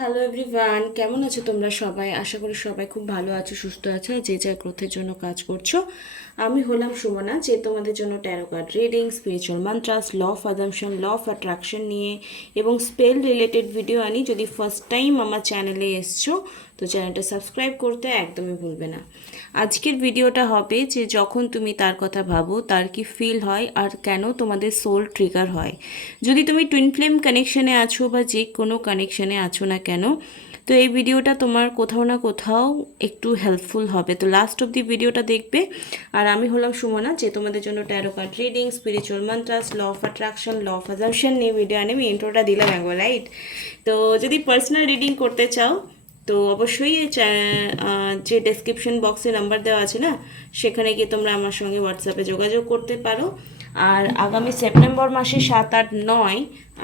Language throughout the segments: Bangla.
হ্যালো এভরিওয়ান, কেমন আছো তোমরা সবাই? আশা করি সবাই খুব ভালো আছো, সুস্থ আছো, যে যার গ্রোথের জন্য কাজ করছো। আমি হলাম সুমনা, যে তোমাদের জন্য tarot card reading, spiritual mantras, law of assumption, law of attraction নিয়ে এবং স্পেল রিলেটেড ভিডিও আনি। যদি ফার্স্ট টাইম আমার চ্যানেলে এসছো তো চ্যানেলটা সাবস্ক্রাইব করতে একদমই ভুলবে না। আজকের ভিডিওটা হবে যে যখন তুমি তার কথা ভাবো তার কি ফিল হয় আর কেন তোমাদের সোল ট্রিগার হয়। যদি তুমি টুইন ফ্লেম কানেকশনে আছো বা যে কোনো কানেকশনে আছো না কেন, তো এই ভিডিওটা তোমার কোথাও না কোথাও একটু হেল্পফুল হবে। তো লাস্ট অব দি ভিডিওটা দেখবে। আর আমি হলাম সুমনা, যে তোমাদের জন্য tarot card reading, spiritual mantras, law of attraction, law of assumption নিয়ে ভিডিও আনি। আমি ইন্ট্রোটা দিলাম একবার, রাইট? তো যদি পার্সোনাল রিডিং করতে চাও তো অবশ্যই যে ডেসক্রিপশন বক্সে নাম্বার দেওয়া আছে না, সেখানে গিয়ে তোমরা আমার সঙ্গে হোয়াটসঅ্যাপে যোগাযোগ করতে পারো। আর আগামী সেপ্টেম্বর মাসে 7, 8, 9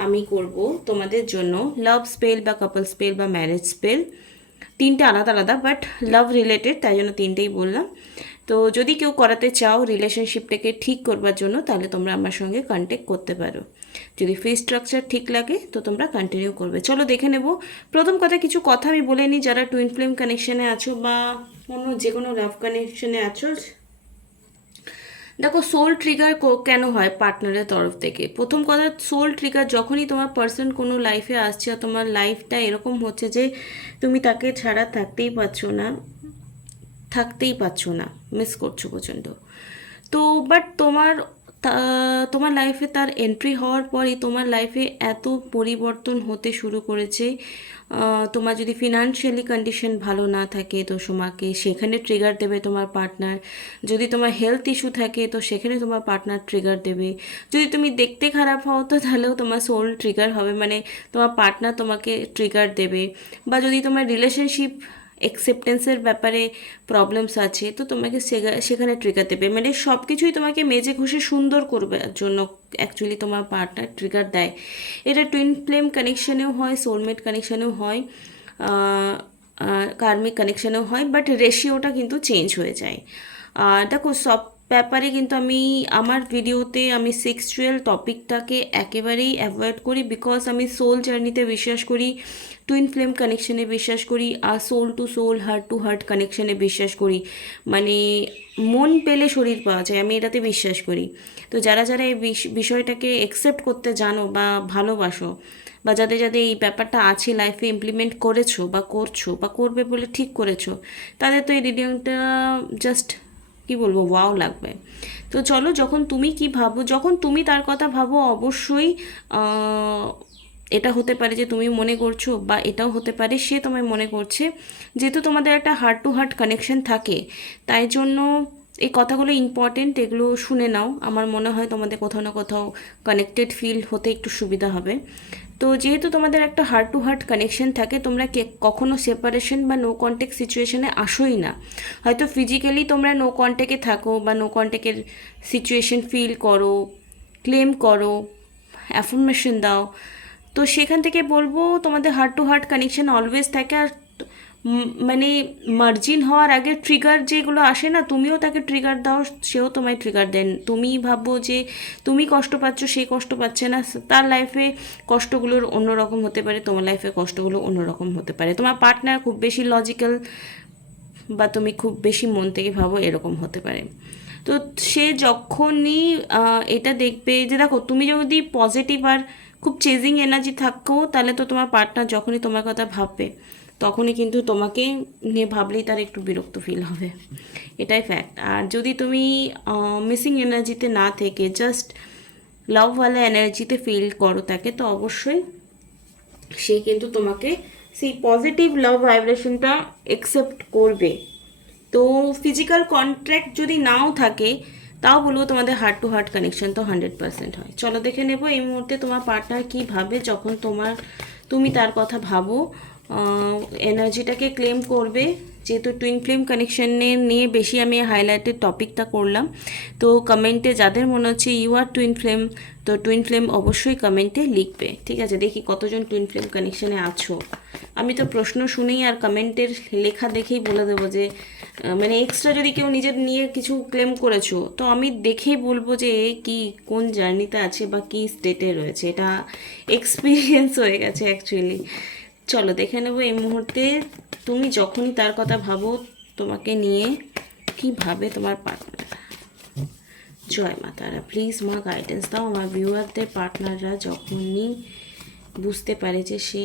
আমি করব তোমাদের জন্য লাভ স্পেল বা কাপল স্পেল বা ম্যারেজ স্পেল। তিনটে আলাদা আলাদা, বাট লাভ রিলেটেড, তাই জন্য তিনটেই বললাম। তো যদি কেউ করাতে চাও রিলেশনশিপটাকে ঠিক করবার জন্য, তাহলে তোমরা আমার সঙ্গে কন্ট্যাক্ট করতে পারো। যদি ফি স্ট্রাকচার ঠিক লাগে তো তোমরা কন্টিনিউ করবে। চলো দেখে নেব। প্রথম কিছু কথা আমি বলে নিই, যারা টুইন ফ্লেম কানেকশানে আছো বা অন্য যে কোনো লাভ কানেকশানে আছো। দেখো, সোল ট্রিগার কেন হয় পার্টনারের তরফ থেকে? প্রথম কথা, সোল ট্রিগার যখনই তোমার পার্সন কোনো লাইফে আসছে আর তোমার লাইফটা এরকম হচ্ছে যে তুমি তাকে ছাড়া থাকতেই পারছো না, মিস করছো প্রচণ্ড। তো বাট তোমার লাইফে তার এন্ট্রি হওয়ার পরই তোমার লাইফে এত পরিবর্তন হতে শুরু করেছে। তোমার যদি ফিনান্সিয়ালি কন্ডিশন ভালো না থাকে তো তোমাকে সেখানে ট্রিগার দেবে তোমার পার্টনার। যদি তোমার হেলথ ইস্যু থাকে তো সেখানে তোমার পার্টনার ট্রিগার দেবে। যদি তুমি দেখতে খারাপ হও তো তাহলেও তোমার সোল ট্রিগার হবে, মানে তোমার পার্টনার তোমাকে ট্রিগার দেবে। বা যদি তোমার রিলেশনশিপ অ্যাকসেপ্টেন্সের ব্যাপারে প্রবলেমস আছে তো তোমাকে সেখানে ট্রিগার দেবে। মানে সব কিছুই তোমাকে মেজে ঘষে সুন্দর করবার জন্য অ্যাকচুয়ালি তোমার পার্টনার ট্রিগার দেয়। এটা টুইন ফ্লেম কানেকশানেও হয়, সোলমেট কানেকশানেও হয়, কার্মিক কানেকশানেও হয়, বাট রেশিওটা কিন্তু চেঞ্জ হয়ে যায়। দেখো, সব ব্যাপারে কিন্তু আমার ভিডিওতে আমি সেক্সুয়াল টপিকটাকে একেবারেই অ্যাভয়েড করি, বিকজ আমি সোল জার্নিতে বিশ্বাস করি, টুইন ফ্লেম কানেকশানে বিশ্বাস করি, আর soul to soul, heart to heart কানেকশানে বিশ্বাস করি। মানে মন পেলে শরীর পাওয়া যায়, আমি এটাতে বিশ্বাস করি। তো যারা যারা এই বিষয়টাকে অ্যাকসেপ্ট করতে জানো বা ভালোবাসো, বা যাদের যাদের এই ব্যাপারটা আছে, লাইফে ইমপ্লিমেন্ট করেছো বা করছো বা করবে বলে ঠিক করেছো, তাদের তো এই রিডিংটা জাস্ট কি বলবো, ওয়াও লাগবে। তো চলো, যখন তুমি তার কথা ভাবো, অবশ্যই এটা হতে পারে যে তুমি মনে করছো, বা এটাও হতে পারে সে তোমায় মনে করছে। যেহেতু তোমাদের একটা হার্ট টু হার্ট কানেকশন থাকে, তাই জন্য এই কথাগুলো ইম্পর্টেন্ট, এগুলো শুনে নাও। আমার মনে হয় তোমাদের কোথাও না কোথাও কানেক্টেড ফিল হতে একটু সুবিধা হবে। তো যেহেতু তোমাদের একটা হার্ট টু হার্ট কানেকশন থাকে, তোমরা কখনো সেপারেশন বা নো কন্ট্যাক্ট সিচুয়েশনে আসোই না। হয়তো ফিজিক্যালি তোমরা নো কন্ট্যাক্টে থাকো বা নো কন্ট্যাক্টের সিচুয়েশন ফিল করো, ক্লেম করো, অ্যাফার্মেশন দাও। তো সেখান থেকে বলবো তোমাদের heart to heart connection always থাকে। আর মানে মার্জিন হওয়ার আগে ট্রিগার যেগুলো আসে না, তুমিও তাকে ট্রিগার দাও, সেও তোমায় ট্রিগার দেন। তুমি ভাবো যে তুমি কষ্ট পাচ্ছ, সে কষ্ট পাচ্ছে না, তার লাইফে কষ্টগুলোর অন্যরকম হতে পারে, তোমার লাইফে কষ্টগুলো অন্যরকম হতে পারে। তোমার পার্টনার খুব বেশি লজিক্যাল বা তুমি খুব বেশি মন থেকে ভাবো, এরকম হতে পারে। তো সে যখনই এটা দেখবে যে, দেখো, তুমি যদি পজিটিভ আর খুব চেজিং এনার্জি থাকো, তাহলে তো তোমার পার্টনার যখনই তোমার কথা ভাববে তখনই কিন্তু তোমাকে নিয়ে ভাবলেই তার একটু বিরক্ত ফিল হবে, এটাই ফ্যাক্ট। আর যদি তুমি মিসিং এনার্জিতে না থেকে জাস্ট লাভওয়ালা এনার্জিতে ফিল করো তাকে, তো অবশ্যই সে কিন্তু তোমাকে সেই পজিটিভ লাভ ভাইব্রেশনটা অ্যাকসেপ্ট করবে। তো ফিজিক্যাল কন্ট্র্যাক্ট যদি নাও থাকে, তাও বলবো তোমাদের হার্ট টু হার্ট কানেকশন তো 100% হয়। চলো দেখে নেবো এই মুহূর্তে তোমার পার্টনার কী ভাবে যখন তুমি তার কথা ভাবো, এনার্জিটাকে ক্লেম করবে। যেহেতু টুইন ফ্লেম কানেকশানে নিয়ে বেশি আমি হাইলাইটেড টপিকটা করলাম, তো কমেন্টে যাদের মনে হচ্ছে ইউ আর টুইন ফ্লেম, তো টুইন ফ্লেম অবশ্যই কমেন্টে লিখবে। ঠিক আছে, দেখি কতজন টুইন ফ্লেম কানেকশানে আছো। আমি তো প্রশ্ন শুনেই আর কমেন্টের লেখা দেখেই বলে দেবো যে, মানে এক্সট্রা যদি কেউ নিজের নিয়ে কিছু ক্লেম করেছো তো আমি দেখেই বলবো যে কি কোন জার্নিতে আছে বা কি স্টেটে রয়েছে। এটা এক্সপিরিয়েন্স হয়ে গেছে অ্যাকচুয়ালি। চলো দেখে নেবো এই মুহূর্তে তুমি যখনই তার কথা ভাবো তোমাকে নিয়ে কি ভাবে তোমার পার্টনার। জয় মা তারা, প্লিজ মা গাইডেন্স দাও আমার ভিউয়ারদের, পার্টনাররা যখনই বুঝতে পারে যে সে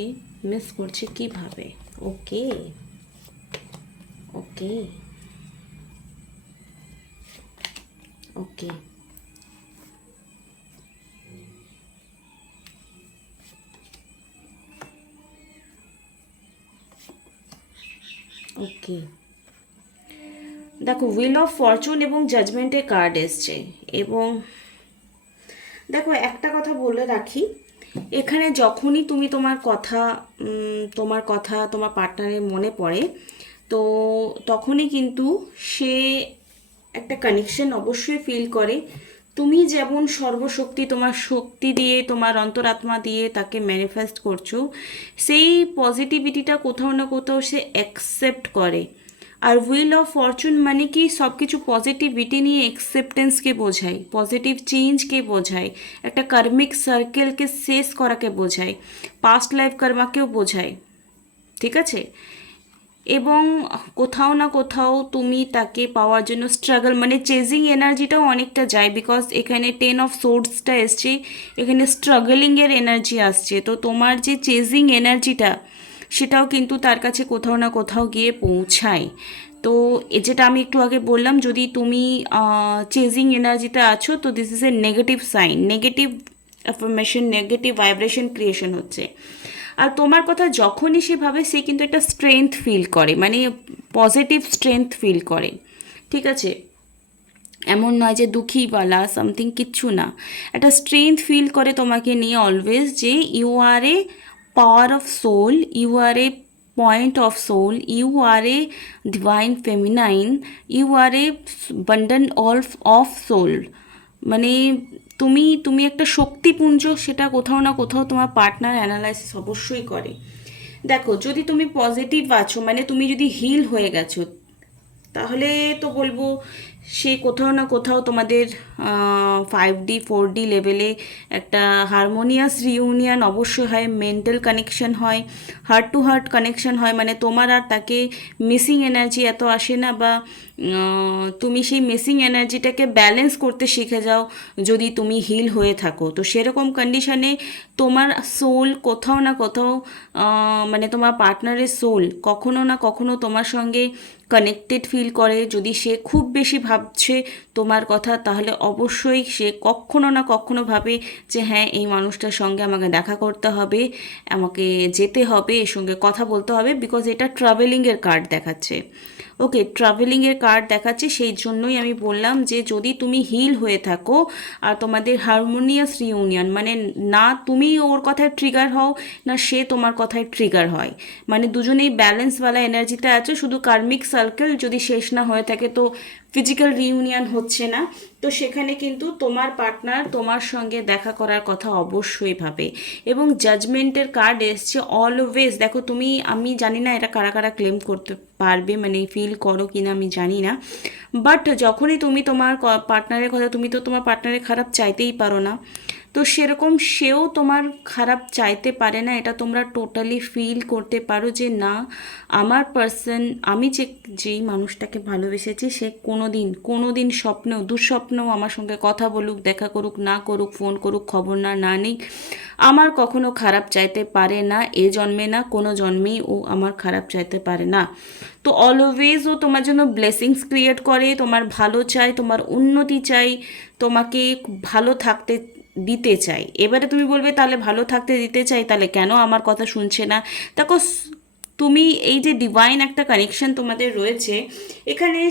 মিস করছে কি ভাবে। ওকে ওকে ওকে ওকে দেখো হুইল অফ ফরচুন এবং জাজমেন্টের কার্ড এসছে। এবং দেখো একটা কথা বলে রাখি, এখানে যখনই তুমি তোমার পার্টনারের মনে পড়ে, তো তখনই কিন্তু সে একটা কানেকশন অবশ্যই ফিল করে। তুমি যেমন সর্বশক্তি তোমার শক্তি দিয়ে তোমার অন্তরাত্মা দিয়ে তাকে ম্যানিফেস্ট করছো, সেই পজিটিভিটিটা কোথাও না কোথাও সে অ্যাকসেপ্ট করে। আর হুইল অফ ফরচুন মানে কি সব কিছু পজিটিভিটি নিয়ে অ্যাকসেপ্টেন্সকে বোঝায়, পজিটিভ চেঞ্জকে বোঝায়, একটা কার্মিক সার্কেলকে শেষ করাকে বোঝায়, পাস্ট লাইফ কর্মাকেও বোঝায়। ঠিক আছে? এবং কোথাও না কোথাও তুমি তাকে পাওয়ার জন্য স্ট্রাগল মানে চেজিং এনার্জিটাও অনেকটা যায়, বিকজ এখানে 10 অফ সোর্সটা এসছে, এখানে স্ট্রাগলিংয়ের এনার্জি আসছে। তো তোমার যে চেজিং এনার্জিটা সেটাও কিন্তু তার কাছে কোথাও না কোথাও গিয়ে পৌঁছায়। তো যেটা আমি একটু আগে বললাম, যদি তুমি চেজিং এনার্জিতে আছো তো this is a negative sign, negative affirmation, negative vibration creation হচ্ছে। আর তোমার কথা যখনই সে ভাবে সে কিন্তু একটা স্ট্রেংথ ফিল করে, মানে পজিটিভ স্ট্রেংথ ফিল করে। ঠিক আছে? এমন নয় যে দুঃখীওয়ালা সামথিং, কিচ্ছু না, একটা স্ট্রেংথ ফিল করে তোমাকে নিয়ে অলওয়েজ, যে you are a power of soul, you are a point of soul, you are a divine feminine, you are a বান্ডন অফ সোল। মানে তুমি একটা শক্তিপুঞ্জ, সেটা কোথাও না কোথাও তোমার পার্টনার অ্যানালাইসিস অবশ্যই করে। দেখো যদি তুমি পজিটিভ আছো, মানে তুমি যদি হিল হয়ে গেছো, তাহলে তো বলবো সে কোথাও না কোথাও তোমাদের 5D 4D লেভেলে একটা হারমোনিয়াস রিউনিয়ন অবশ্যই হয়, মেন্টাল কানেকশন হয়, হার্ট টু হার্ট কানেকশন হয়, মানে তোমার আর তাকে মিসিং এনার্জি এত আসে না, বা তুমি সেই মিসিং এনার্জিটাকে ব্যালেন্স করতে শিখে যাও যদি তুমি হিল হয়ে থাকো। তো সেরকম কন্ডিশনে তোমার সোল কোথাও না কোথাও মানে তোমার পার্টনারের সোল কখনো না কখনো তোমার সঙ্গে কানেক্টেড ফিল করে। যদি সে খুব বেশি ভাবছে তোমার কথা, তাহলে অবশ্যই সে কখনো না কখনো ভাবে যে হ্যাঁ এই মানুষটার সঙ্গে আমাকে দেখা করতে হবে, আমাকে যেতে হবে, এর সঙ্গে কথা বলতে হবে, বিকজ এটা ট্রাভেলিংয়ের কার্ড দেখাচ্ছে। ওকে, ট্রাভেলিংয়ের কার্ড দেখাচ্ছে, সেই জন্যই আমি বললাম যে যদি তুমি হিল হয়ে থাকো আর তোমাদের হারমোনিয়াস রিউনিয়ন, মানে না তুমি ওর কথায় ট্রিগার হও না সে তোমার কথায় ট্রিগার হয়, মানে দুজনেই ব্যালেন্সওয়ালা এনার্জিতে আছে, শুধু কার্মিক সার্কেল যদি শেষ না হয়ে থাকে তো ফিজিক্যাল রিউনিয়ন হচ্ছে না, তো সেখানে কিন্তু তোমার পার্টনার তোমার সঙ্গে দেখা করার কথা অবশ্যই ভাবে। এবং জাজমেন্টের কার্ড এসছে অলওয়েজ। দেখো তুমি, আমি জানি না এটা কারা কারা ক্লেম করতে পারবে, মানে ফিল করো কিনা আমি জানি না, বাট যখনই তুমি তোমার পার্টনারের কথা, তুমি তো তোমার পার্টনারের খারাপ চাইতেই পারো না, তো সেরকম সেও তোমার খারাপ চাইতে পারে না, এটা তোমরা টোটালি ফিল করতে পারো যে না আমার পার্সন, আমি যেই মানুষটাকে ভালোবেসেছি সে কোনো দিন স্বপ্নেও দুঃস্বপ্নেও আমার সঙ্গে কথা বলুক, দেখা করুক না করুক, ফোন করুক, খবর না নিক, আমার কখনো খারাপ চাইতে পারে না, এ জন্মে না কোনো জন্মেই ও আমার খারাপ চাইতে পারে না। তো অলওয়েজ ও তোমার জন্য ব্লেসিংস ক্রিয়েট করে, তোমার ভালো চাই, তোমার উন্নতি চাই, তোমাকে ভালো থাকতে দিতে চাই। এবারে তুমি বলবে তাহলে ভালো থাকতে দিতে চাই, তাহলে কেন আমার কথা শুনছে না? দেখো তুমি এই যে ডিভাইন একটা কানেকশন তোমাদের রয়েছে, এখানে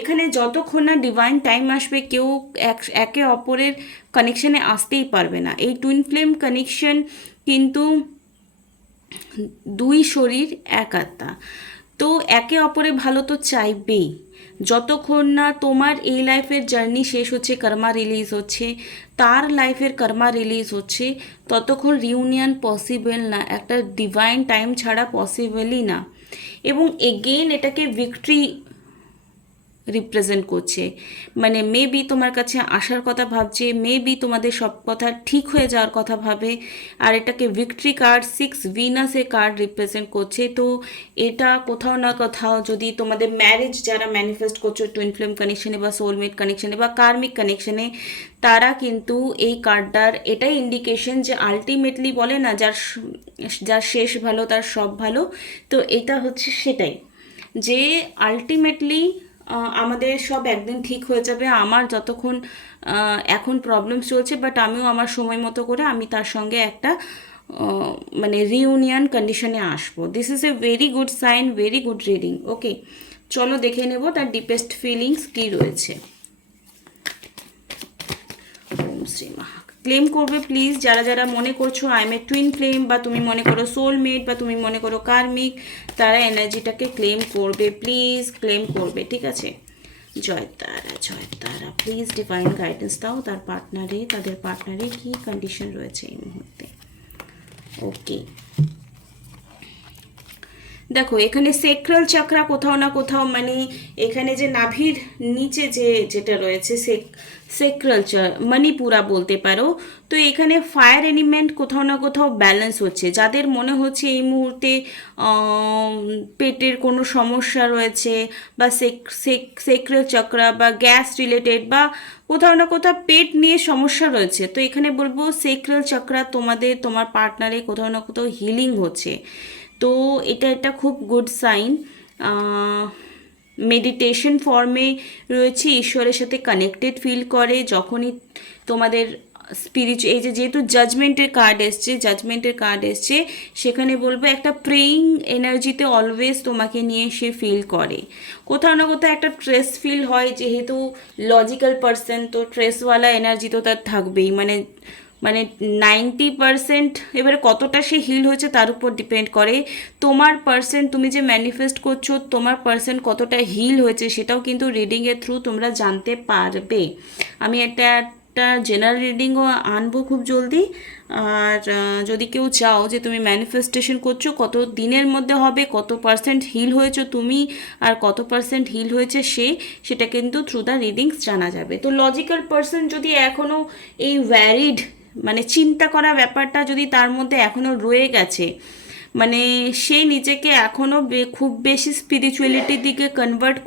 এখানে যতক্ষণ না ডিভাইন টাইম আসবে কেউ একে অপরের কানেকশানে আসতেই পারবে না। এই টুইন ফ্লেম কানেকশন কিন্তু দুই শরীর এক আত্মা, তো একে অপরে ভালো তো চাইবেই। যতক্ষণ না তোমার এই লাইফের জার্নি শেষ হচ্ছে, কর্মা রিলিজ হচ্ছে, তার লাইফের কর্মা রিলিজ হচ্ছে, ততক্ষণ রিউনিয়ন পসিবল না, একটা ডিভাইন টাইম ছাড়া পসিবলই না। এবং এগেইন এটাকে ভিক্টরি রিপ্রেজেন্ট করছে। মানে মেবি তোমার কাছে আসার কথা ভাবছে, মেবি তোমাদের সব কথা ঠিক হয়ে যাওয়ার কথা ভাবে। আর এটাকে ভিক্টরি কার্ড 6 ভিনাসের কার্ড রিপ্রেজেন্ট করছে। তো এটা কোথাও না কোথাও যদি তোমাদের ম্যারেজ যারা ম্যানিফেস্ট করছো টুইন ফ্লেম কানেকশনে বা সোলমেট কানেকশনে বা কার্মিক কানেকশনে, তারা কিন্তু এই কার্ডটার এটাই ইন্ডিকেশন যে আলটিমেটলি বলে না যার শেষ ভালো তার সব ভালো। তো এটা হচ্ছে সেটাই যে আলটিমেটলি আমাদের সব একদিন ঠিক হয়ে যাবে। আমার যতক্ষণ এখন প্রবলেম চলছে, বাট আমিও আমার সময় মতো করে আমি তার সঙ্গে একটা মানে রিউনিয়ন কন্ডিশনে আসবো। This is a very good sign, very good reading. Okay, চলো দেখে নেব তার ডিপেস্ট ফিলিংস কী রয়েছে। ওম শ্রী মহা ক্লেম করবে প্লিজ যারা যারা মনে করছো I M A twin flame, বা তুমি মনে করো সোলমেট, বা তুমি মনে করো কার্মিক, তারা এনার্জিটাকে ক্লেম করবে প্লিজ, ক্লেম করবে, ঠিক আছে। জয় তারা প্লিজ ডিভাইন গাইডেন্স দাও তাদের পার্টনারে কি কন্ডিশন রয়েছে এই মুহূর্তে। ওকে, দেখো এখানে সেক্রাল চাকরা কোথাও না কোথাও, মানে এখানে যে নাভির নিচে যেটা রয়েছে সেক্রাল মণিপুরা বলতে পারো। তো এখানে ফায়ার এলিমেন্ট কোথাও না কোথাও ব্যালেন্স হচ্ছে। যাদের মনে হচ্ছে এই মুহূর্তে পেটের কোনো সমস্যা রয়েছে, বা সেক্রাল চক্রা বা গ্যাস রিলেটেড, বা কোথাও না কোথাও পেট নিয়ে সমস্যা রয়েছে, তো এখানে বলবো সেক্রাল চক্রা তোমার পার্টনারে কোথাও না কোথাও হিলিং হচ্ছে। তো এটা খুব গুড সাইন। মেডিটেশন ফর্মে রয়েছে, ঈশ্বরের সাথে কানেক্টেড ফিল করে যখনই তোমাদের এই যেহেতু জাজমেন্টের কার্ড এসছে, সেখানে বলবো একটা প্রেয়িং এনার্জিতে অলওয়েজ তোমাকে নিয়ে সে ফিল করে। কোথাও না কোথাও একটা স্ট্রেস ফিল হয়, যেহেতু লজিক্যাল পার্সন, তো স্ট্রেসওয়ালা এনার্জি তো তার থাকবেই। মানে 90%, এবারে কতটা সে হিল হয়েছে তার উপর ডিপেন্ড করে। তোমার পার্সন, তুমি যে ম্যানিফেস্ট করছো, তোমার পার্সন কতটা হিল হয়েছে সেটাও কিন্তু রিডিংয়ের থ্রু তোমরা জানতে পারবে। আমি একটা জেনারেল রিডিংও আনবো খুব জলদি। আর যদি কেউ চাও যে তুমি ম্যানিফেস্টেশন করছো কত দিনের মধ্যে হবে, কত পার্সেন্ট হিল হয়েছো তুমি, আর কত পার্সেন্ট হিল হয়েছে সেটা কিন্তু থ্রু দ্য রিডিংস জানা যাবে। তো লজিক্যাল পার্সন যদি এখনও এই ভ্যারিড মানে চিন্তা করা ব্যাপারটা যদি তার মধ্যে এখনও রয়ে গেছে, মানে সে নিজেকে এখনও খুব বেশি স্পিরিচুয়ালিটির দিকে কনভার্ট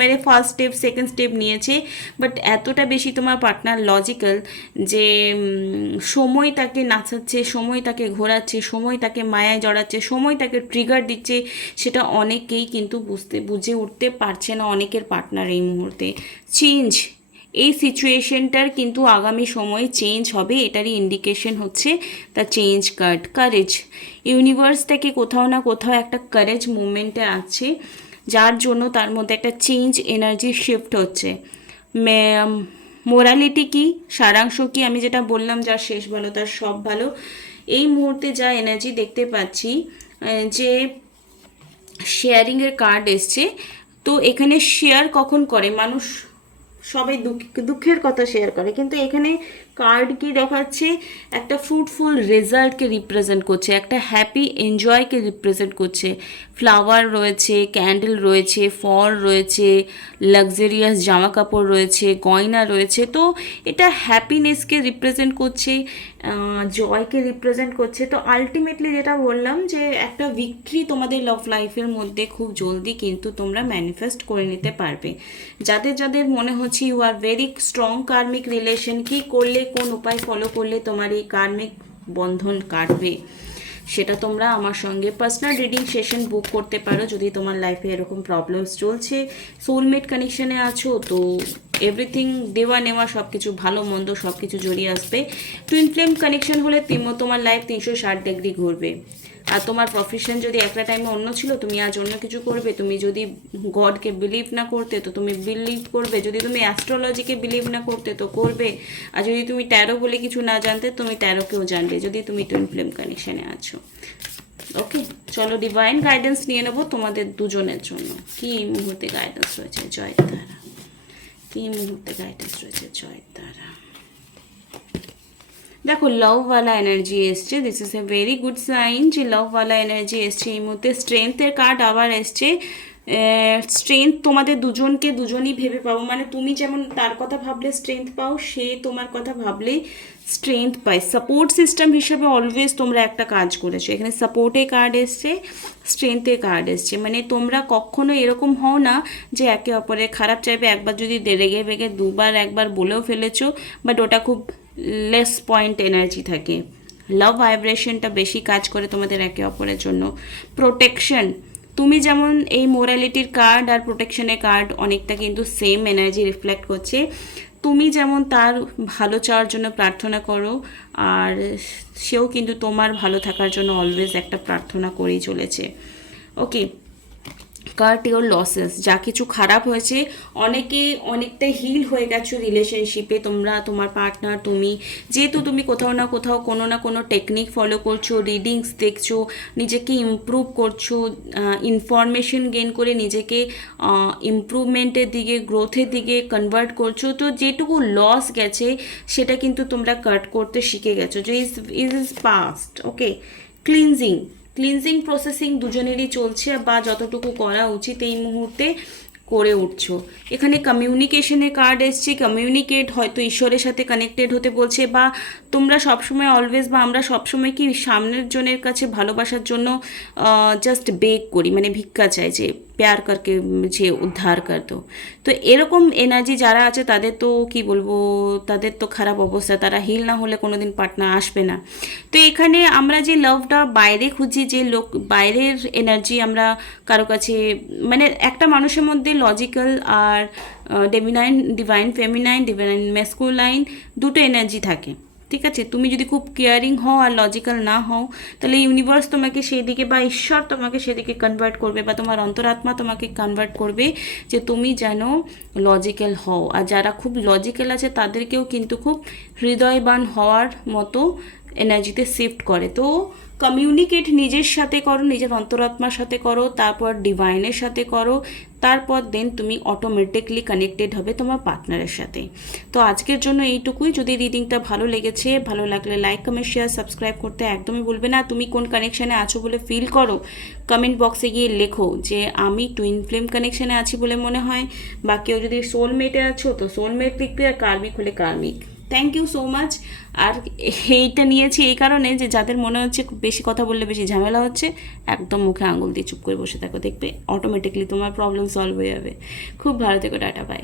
মানে ফার্স্ট স্টেপ সেকেন্ড স্টেপ নিয়েছে, বাট এতটা বেশি তোমার পার্টনার লজিক্যাল যে সময় তাকে নাচাচ্ছে, সময় তাকে ঘোরাচ্ছে, সময় তাকে মায়ায় জড়াচ্ছে, সময় তাকে ট্রিগার দিচ্ছে, সেটা অনেকেই কিন্তু বুঝে উঠতে পারছে না অনেকের পার্টনার এই মুহূর্তে। এই সিচুয়েশনটার কিন্তু আগামী সময়ে চেঞ্জ হবে, এটারই ইন্ডিকেশন হচ্ছে the change card. Courage, universe থেকে কোথাও না কোথাও একটা কারেজ মুভমেন্টে আছে, যার জন্য তার মধ্যে একটা চেঞ্জ এনার্জি শিফট হচ্ছে। মোরালিটি কি, সারাংশ কি, আমি যেটা বললাম যার শেষ ভালো তার সব ভালো। এই মুহূর্তে যা এনার্জি দেখতে পাচ্ছি যে শেয়ারিংয়ের কার্ড এসছে। তো এখানে শেয়ার কখন করে মানুষ, সবাই দুঃখের কথা শেয়ার করে, কিন্তু এখানে কার্ড কি দেখাচ্ছে, একটা ফ্রুটফুল রেজাল্টকে রিপ্রেজেন্ট করছে, একটা হ্যাপি এনজয়কে রিপ্রেজেন্ট করছে। ফ্লাওয়ার রয়েছে, ক্যান্ডেল রয়েছে, ফল রয়েছে, লাক্সারিয়াস জামা কাপড় রয়েছে, গয়না রয়েছে। তো এটা হ্যাপিনেসকে রিপ্রেজেন্ট করছে, জয়কে রিপ্রেজেন্ট করছে। তো আলটিমেটলি যেটা বললাম যে একটা ভিক্টরি তোমাদের লাভ লাইফের মধ্যে খুব জলদি কিন্তু তোমরা ম্যানিফেস্ট করে নিতে পারবে। যাদের মনে হচ্ছে you are very strong karmic relation, কি করলে, কোন উপায় ফলো করলে তোমার এই কার্মিক বন্ধন কাটবে, সেটা তোমরা আমার সঙ্গে পার্সোনাল রিডিং সেশন বুক করতে পারো। যদি তোমার লাইফে এরকম প্রবলেমস চলছে, সোলমেট কানেকশানে আছো, তো এভরিথিং দেওয়া নেওয়া সব কিছু ভালো মন্দ সব কিছু জড়িয়ে আসবে। টুইন ফ্লেম কানেকশন হলে তোমার লাইফ 360 ডিগ্রি ঘুরবে। আর তোমার প্রফেশন যদি একটা টাইমে অন্য ছিল, তুমি আজ অন্য কিছু করবে। তুমি যদি গডকে বিলিভ না করতে তো তুমি বিলিভ করবে, যদি তুমি অ্যাস্ট্রোলজিকে বিলিভ না করতে তো করবে, আর যদি তুমি ট্যারো বলে কিছু না জানতে তুমি ট্যারোকেও জানবে, যদি তুমি টুইন ফ্লেম কানেকশানে আছো। ওকে, চলো ডিভাইন গাইডেন্স নিয়ে নেবো তোমাদের দুজনের জন্য। কি মুহূর্তে গাইডেন্স রয়েছে জয় তারা, কি মুহূর্তে গাইডেন্স রয়েছে জয় তারা। দেখো লাভওয়ালা এনার্জি এসছে, this is a very good sign যে লাভওয়ালা এনার্জি এসছে এই মুহূর্তে। স্ট্রেংথের কার্ড আবার এসছে, স্ট্রেংথ তোমাদের দুজনকে দুজনই ভেবে পাবো, মানে তুমি যেমন তার কথা ভাবলে স্ট্রেংথ পাও, সে তোমার কথা ভাবলে স্ট্রেংথ পায়। সাপোর্ট সিস্টেম হিসেবে অলওয়েজ তোমরা একটা কাজ করেছো, এখানে সাপোর্টে কার্ড এসছে, স্ট্রেংথে কার্ড এসছে, মানে তোমরা কখনো এরকম হও না যে একে অপরের খারাপ চাইবে। একবার যদি রেগে বেগে দুবার একবার বলেও ফেলেছো, বাট ওটা খুব লেস পয়েন্ট এনার্জি থাকে। লাভ ভাইব্রেশনটা বেশি কাজ করে তোমাদের একে অপরের জন্য। প্রোটেকশন, তুমি যেমন এই মোরালিটির কার্ড আর প্রোটেকশনের কার্ড অনেকটা কিন্তু সেম এনার্জি রিফ্লেক্ট করছে। তুমি যেমন তার ভালো চাওয়ার জন্য প্রার্থনা করো, আর সেও কিন্তু তোমার ভালো থাকার জন্য অলওয়েজ একটা প্রার্থনা করেই চলেছে। ওকে, কাট ইওর লসেস, যা কিছু খারাপ হয়েছে, অনেকে অনেকটা হিল হয়ে গেছো রিলেশনশিপে, তোমরা তোমার পার্টনার তুমি, যেহেতু তুমি কোথাও না কোথাও কোনো না কোনো টেকনিক ফলো করছো, রিডিংস দেখছো, নিজেকে ইমপ্রুভ করছো, ইনফরমেশন গেইন করে নিজেকে ইমপ্রুভমেন্টের দিকে, গ্রোথের দিকে কনভার্ট করছো, তো যেটুকু লস গেছে সেটা কিন্তু তোমরা কাট করতে শিখে গেছো, যে is past. Okay, cleansing, cleansing processing দুজনেরই চলছে, বা যতটুকু করা উচিত এই মুহূর্তে করে উঠছো। এখানে কমিউনিকেশনের কার্ড এসছে, কমিউনিকেট, হয়তো ঈশ্বরের সাথে কানেক্টেড হতে বলছে, বা তোমরা সবসময় অলওয়েজ, বা আমরা সবসময় কি সামনের জনের কাছে ভালোবাসার জন্য জাস্ট বেগ করি, মানে ভিক্ষা চাই যে প্যার করকে যে উদ্ধার কর দো। তো এরকম এনার্জি যারা আছে তাদের তো কি বলবো, তাদের তো খারাপ অবস্থা, তারা হিল না হলে কোনোদিন পার্টনার আসবে না। তো এখানে আমরা যে লাভটা বাইরে খুঁজি, যে লোক বাইরের এনার্জি আমরা কারো কাছে, মানে একটা মানুষের মধ্যে লজিক্যাল আর ডিভাইন ফেমিনাইন, ডিভাইন ম্যাসকুলাইন দুটো এনার্জি থাকে, ঠিক আছে? তুমি যদি খুব কেয়ারিং হও আর লজিক্যাল না হও, তাহলে ইউনিভার্স তোমাকে সেই দিকে, বা ঈশ্বর তোমাকে সেদিকে কনভার্ট করবে, বা তোমার অন্তরাত্মা তোমাকে কনভার্ট করবে যে তুমি যেন লজিক্যাল হও। আর যারা খুব লজিক্যাল আছে তাদেরকেও কিন্তু খুব হৃদয়বান হওয়ার মতো এনার্জিতে শিফট করে। তো কমিউনিকেট নিজের সাথে করো, নিজের অন্তরাত্মার সাথে করো, তারপর ডিভাইনের সাথে করো, তারপর দেন তুমি অটোমেটিকলি কানেক্টেড হবে তোমার পার্টনারের সাথে। তো আজকের জন্য এইটুকুই। যদি রিডিংটা ভালো লেগেছে, ভালো লাগলে লাইক কমেন্ট শেয়ার সাবস্ক্রাইব করতে একদমই ভুলবে না। তুমি কোন কানেকশানে আছো বলে ফিল করো, কমেন্ট বক্সে গিয়ে লেখো যে আমি টুইন ফ্লেম কানেকশানে আছি বলে মনে হয়, বা কেউ যদি সোলমেটে আছো তো সোলমেট লিখবে, আর কার্মিক হলে karmic. Thank you so much. আর এইটা নিয়েছি এই কারণে যে যাদের মনে হচ্ছে বেশি কথা বললে বেশি ঝামেলা হচ্ছে, একদম মুখে আঙুল দিয়ে চুপ করে বসে থাকো, দেখবে অটোমেটিকলি তোমার প্রবলেম সলভ হয়ে যাবে। খুব ভালো থেকো, টাটা, বাই।